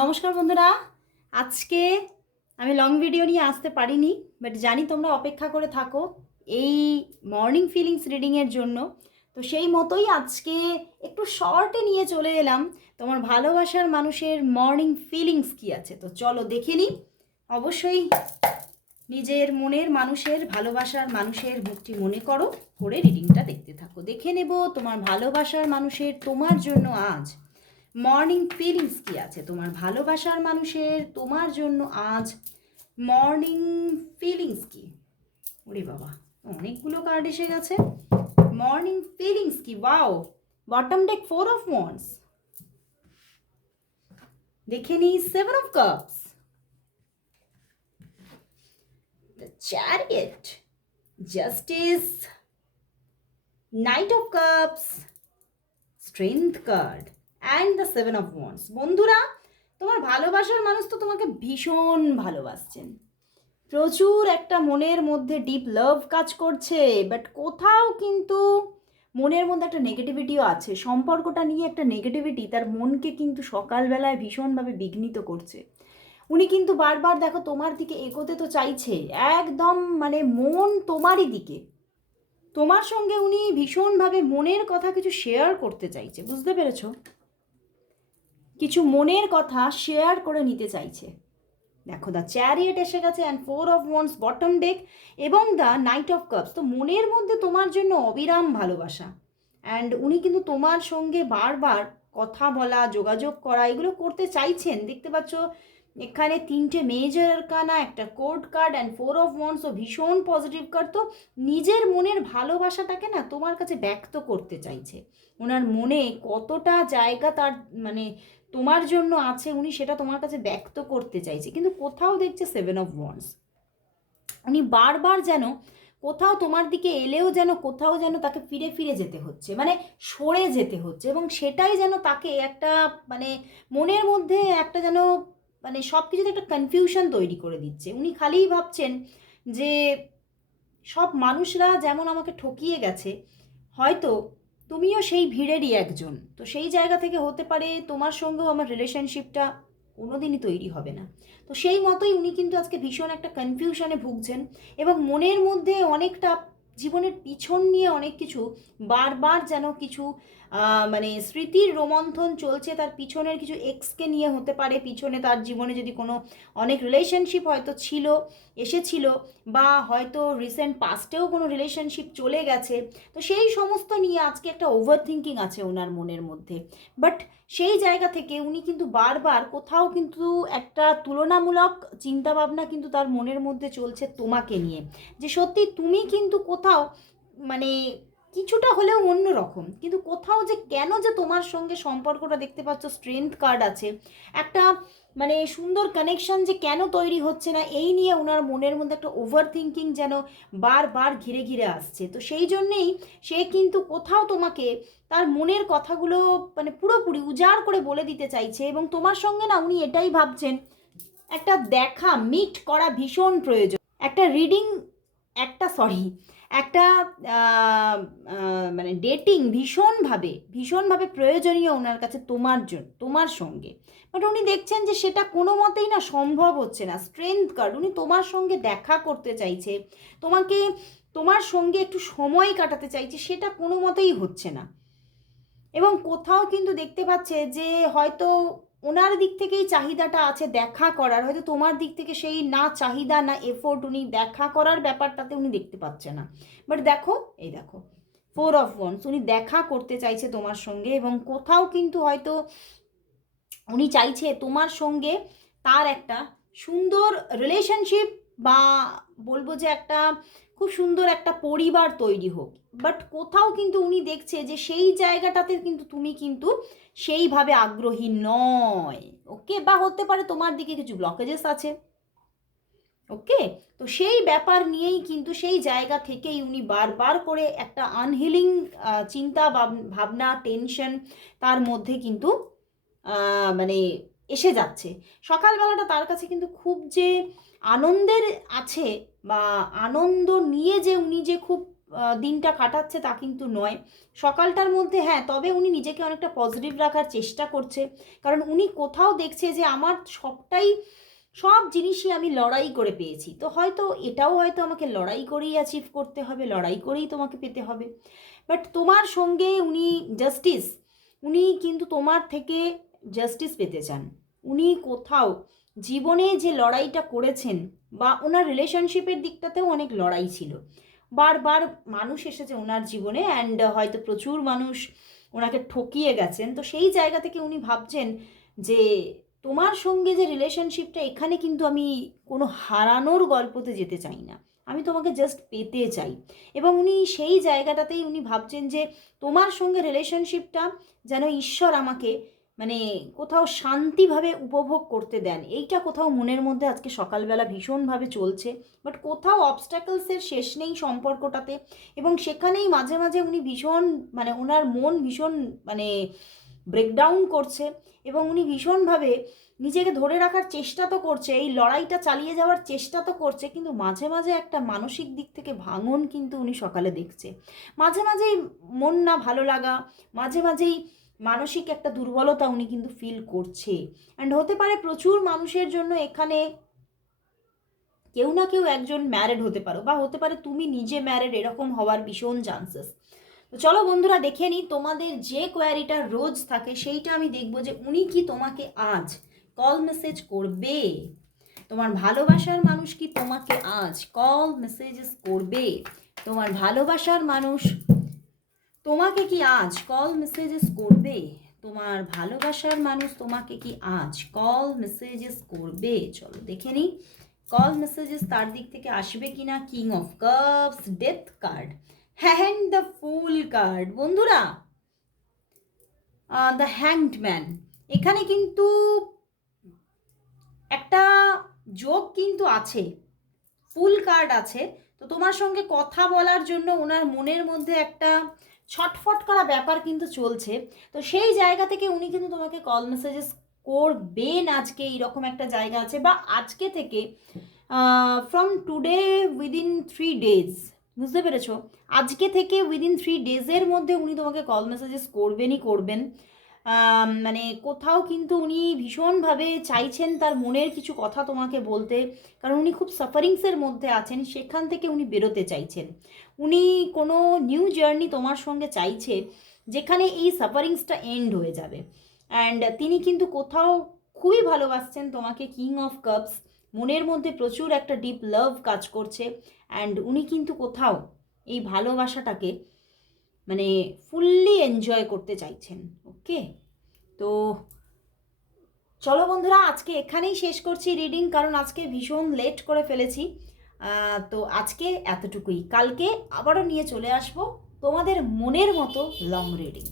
নমস্কার বন্ধুরা। আজকে আমি লং ভিডিও নিয়ে আসতে পারিনি বাট জানি তোমরা অপেক্ষা করে থাকো এই মর্নিং ফিলিংস রিডিংয়ের জন্য। তো সেই মতোই আজকে একটু শর্টে নিয়ে চলে এলাম। তোমার ভালোবাসার মানুষের মর্নিং ফিলিংস কি আছে? তো চলো দেখে নিই। অবশ্যই নিজের মনের মানুষের, ভালোবাসার মানুষের মুখটি মনে করো করে রিডিংটা দেখতে থাকো। দেখে নেব তোমার ভালোবাসার মানুষের তোমার জন্য আজ মর্নিং ফিলিংস কি আছে? তোমার ভালোবাসার মানুষের, তোমার জন্য আজ মর্নিং ফিলিংস কি? ওরে বাবা, অনেকগুলো কার্ড এসে গেছে। মর্নিং ফিলিংস কি? Wow bottom deck four of wands দেখে নিই seven of cups the chariot justice knight of cups strength card and the seven of wands বন্ধুরা, তোমার ভালোবাসার মানুষ তো তোমাকে ভীষণ ভালোবাসছেন। প্রচুর একটা মনের মধ্যে ডিপ লাভ কাজ করছে বাট কোথাও কিন্তু মনের মধ্যে একটা নেগেটিভিটিও আছে। সম্পর্কটা নিয়ে একটা নেগেটিভিটি তার মনকে কিন্তু সকালবেলায় ভীষণভাবে বিঘ্নিত করছে। উনি কিন্তু বারবার দেখো তোমার দিকে এগোতে তো চাইছে, একদম মানে মন তোমারই দিকে। তোমার সঙ্গে উনি ভীষণভাবে মনের কথা কিছু শেয়ার করতে চাইছে, বুঝতে পেরেছ? কিছু মনের কথা শেয়ার করে নিতে চাইছে। দেখো দ্য চ্যারিয়েট এসে গেছে and four of wands bottom deck এবং দ্য নাইট অফ কাপস তো মনের মধ্যে তোমার জন্য অবিরাম ভালোবাসা। অ্যান্ড উনি কিন্তু তোমার সঙ্গে বারবার কথা বলা, যোগাযোগ করা, এগুলো করতে চাইছেন। দেখতে পাচ্ছ, এখানে তিনটে মেজর কানা একটা court card and four of wands ও ভীষণ পজিটিভ কার্ড তো নিজের মনের ভালোবাসাটাকে না তোমার কাছে ব্যক্ত করতে চাইছে। ওনার মনে কতটা জায়গা তার মানে তোমার জন্য আছে, উনি সেটা তোমার কাছে ব্যক্ত করতে চাইছে। কিন্তু কোথাও দেখছে সেভেন অফ ওয়ান্স উনি বারবার যেন কোথাও তোমার দিকে এলেও যেন কোথাও যেন তাকে ফিরে ফিরে যেতে হচ্ছে মানে সরে যেতে হচ্ছে এবং সেটাই যেন তাকে একটা মানে মনের মধ্যে একটা যেন মানে সব কিছুতে একটা কনফিউশন তৈরি করে দিচ্ছে। উনি খালিই ভাবছেন যে সব মানুষরা যেমন আমাকে ঠকিয়ে গেছে, হয়তো তুমিও সেই ভিড়েরই একজন। তো সেই জায়গা থেকে হতে পারে তোমার সঙ্গেও আমার রিলেশনশিপটা কোনোদিনই তৈরি হবে না। তো সেই মতোই উনি কিন্তু আজকে ভীষণ একটা কনফিউশনে ভুগছেন এবং মনের মধ্যে অনেকটা জীবনের পিছন নিয়ে অনেক কিছু বারবার যেন কিছু মানে স্মৃতির রোমন্থন চলছে, তার পিছনের কিছু এক্সকে নিয়ে হতে পারে। পিছনে তার জীবনে যদি কোনো অনেক রিলেশনশিপ হয়তো ছিল, এসেছিল, বা হয়তো রিসেন্ট পাস্টেও কোনো রিলেশনশিপ চলে গেছে, তো সেই সমস্ত নিয়ে আজকে একটা ওভার থিঙ্কিং আছে ওনার মনের মধ্যে। বাট সেই জায়গা থেকে উনি কিন্তু বারবার কোথাও কিন্তু একটা তুলনামূলক চিন্তাভাবনা কিন্তু তার মনের মধ্যে চলছে তোমাকে নিয়ে। যে সত্যি তুমি কিন্তু কোথাও মানে কিছুটা হলেও অন্য রকম কিন্তু কোথাও যে কেন যে তোমার সঙ্গে সম্পর্কটা দেখতে পাচ্ছ স্ট্রেংথ কার্ড আছে, একটা মানে সুন্দর কানেকশন যে কেন তৈরি হচ্ছে না, এই নিয়ে ওনার মনের মধ্যে একটা ওভার থিঙ্কিং যেন বারবার ঘিরে ঘিরে আসছে। তো সেই জন্যেই সে কিন্তু কোথাও তোমাকে তার মনের কথাগুলো মানে পুরোপুরি উজাড় করে বলে দিতে চাইছে এবং তোমার সঙ্গে না উনি এটাই ভাবছেন, একটা দেখা মিট করা ভীষণ প্রয়োজন। একটা রিডিং একটা সরি একটা মানে ডেটিং ভীষণভাবে ভীষণভাবে প্রয়োজনীয় ওনার কাছে তোমার জন্য তোমার সঙ্গে। বাট উনি দেখছেন যে সেটা কোনো মতেই না সম্ভব হচ্ছে না। স্ট্রেংথ কার্ড উনি তোমার সঙ্গে দেখা করতে চাইছে, তোমাকে, তোমার সঙ্গে একটু সময় কাটাতে চাইছে, সেটা কোনো মতেই হচ্ছে না। এবং কোথাও কিন্তু দেখতে পাচ্ছে যে হয়তো ওনার দিক থেকেই চাহিদাটা আছে দেখা করার। হয়তো তোমার দিক থেকে সেই না চাহিদা, না এফোর্ট উনি দেখা করার ব্যাপারটাতে উনি দেখতে পাচ্ছে না। বাট দেখো, এই দেখো ফোর অফ ওয়ান্স উনি দেখা করতে চাইছে তোমার সঙ্গে এবং কোথাও কিন্তু হয়তো উনি চাইছে তোমার সঙ্গে তার একটা সুন্দর রিলেশনশিপ বা বলব যে একটা খুব সুন্দর একটা পরিবার তৈরি হোক। বাট কোথাও কিন্তু উনি দেখছে যে সেই জায়গাটাতে কিন্তু তুমি কিন্তু সেইভাবে আগ্রহী নয়। ওকে বা হতে পারে তোমার দিকে কিছু ব্লকেজেস আছে। ওকে তো সেই ব্যাপার নিয়েই কিন্তু সেই জায়গা থেকেই উনি বারবার করে একটা আনহিলিং চিন্তা ভাবনা টেনশন তার মধ্যে কিন্তু মানে এসে যাচ্ছে। সকালবেলাটা তার কাছে কিন্তু খুব যে আনন্দের আছে বা আনন্দ নিয়ে যে উনি যে খুব দিনটা কাটাচ্ছে তা কিন্তু নয়। সকালটার মধ্যে হ্যাঁ তবে উনি নিজেকে অনেকটা পজিটিভ রাখার চেষ্টা করছে। কারণ উনি কোথাও দেখছে যে আমার সবটাই, সব জিনিসই আমি লড়াই করে পেয়েছি। তো হয়তো এটাও হয়তো আমাকে লড়াই করেই অ্যাচিভ করতে হবে, লড়াই করেই তোমাকে পেতে হবে। বাট তোমার সঙ্গে উনি জাস্টিস উনি কিন্তু তোমার থেকে জাস্টিস পেতে চান। উনি কোথাও জীবনে যে লড়াইটা করেছেন বা ওনার রিলেশনশিপের দিকটাতেও অনেক লড়াই ছিল। বারবার মানুষ এসেছে ওনার জীবনে অ্যান্ড হয়তো প্রচুর মানুষ ওনাকে ঠকিয়ে গেছেন। তো সেই জায়গা থেকে উনি ভাবছেন যে তোমার সঙ্গে যে রিলেশনশিপটা এখানে কিন্তু আমি কোনো হারানোর গল্পতে যেতে চাই না। আমি তোমাকে জাস্ট পেতে চাই। এবং উনি সেই জায়গাটাতেই উনি ভাবছেন যে তোমার সঙ্গে রিলেশনশিপটা যেন ঈশ্বর আমাকে মানে কোথাও শান্তিভাবে উপভোগ করতে দেন। এইটা কোথাও মনের মধ্যে আজকে সকালবেলা ভীষণভাবে চলছে। বাট কোথাও অবস্ট্যাকলসের শেষ নেই সম্পর্কটাতে এবং সেখানেই মাঝে মাঝে উনি ভীষণ মানে ওনার মন ভীষণ মানে ব্রেকডাউন করছে এবং উনি ভীষণভাবে নিজেকে ধরে রাখার চেষ্টা তো করছে, এই লড়াইটা চালিয়ে যাওয়ার চেষ্টা তো করছে, কিন্তু মাঝে মাঝে একটা মানসিক দিক থেকে ভাঙন কিন্তু উনি সকালে দেখছে। মাঝে মাঝেই মন না ভালো লাগা, মাঝে মাঝেই মানসিক একটা দুর্বলতা উনি কিন্তু ফিল করছে। অ্যান্ড হতে পারে প্রচুর মানুষের জন্য এখানে কেউ না কেউ একজন ম্যারেড হতে পারো বা হতে পারে তুমি নিজে ম্যারেড এরকম হওয়ার ভীষণ চান্সেস তো চলো বন্ধুরা দেখে নিই তোমাদের যে কোয়ারিটা রোজ থাকে সেইটা আমি দেখব যে উনি কি তোমাকে আজ কল মেসেজ করবে? তোমার ভালোবাসার মানুষ কি তোমাকে আজ কল মেসেজেস করবে? তোমার ভালোবাসার মানুষ তোমাকে কি আজ কল মেসেজেস করবে? তোমার ভালোবাসার মানুষ তোমাকে কি আজ কল মেসেজেস করবে? চলো দেখে নিই। কল মেসেজেস তার দিক থেকে আসবে কিনা? King of cups death card and the fool card বন্ধুরা দ্য হ্যাংড ম্যান এখানে কিন্তু একটা যোগ কিন্তু আছে। ফুল কার্ড আছে। তো তোমার সঙ্গে কথা বলার জন্য ওনার মনের মধ্যে একটা ছটফট করা ব্যাপার কিন্তু চলছে। তো সেই জায়গা থেকে উনি কিন্তু তোমাকে কল মেসেজেস করবেন আজকে, এইরকম একটা জায়গা আছে বা আজকে থেকে from today within three days বুঝতে পেরেছ? আজকে থেকে উইদিন থ্রি ডেজের মধ্যে উনি তোমাকে কল মেসেজেস করবেনই করবেন। মানে কোথাও কিন্তু উনি ভীষণভাবে চাইছেন তার মনের কিছু কথা তোমাকে বলতে। কারণ উনি খুব সাফারিংসের মধ্যে আছেন, সেখান থেকে উনি বেরোতে চাইছেন। উনি কোনো নিউ জার্নি তোমার সঙ্গে চাইছে, যেখানে এই সাফারিংসটা এন্ড হয়ে যাবে। অ্যান্ড তিনি কিন্তু কোথাও খুবই ভালোবাসছেন তোমাকে কিং অফ কাপস মনের মধ্যে প্রচুর একটা ডিপ লাভ কাজ করছে। অ্যান্ড উনি কিন্তু কোথাও এই ভালোবাসাটাকে মানে ফুললি এনজয় করতে চাইছেন। ওকে তো চলো বন্ধুরা, আজকে এখানেই শেষ করছি রিডিং কারণ আজকে ভীষণ লেট করে ফেলেছি। তো আজকে এতটুকুই। কালকে আবারও নিয়ে চলে আসব তোমাদের মনের মতো লং রিডিং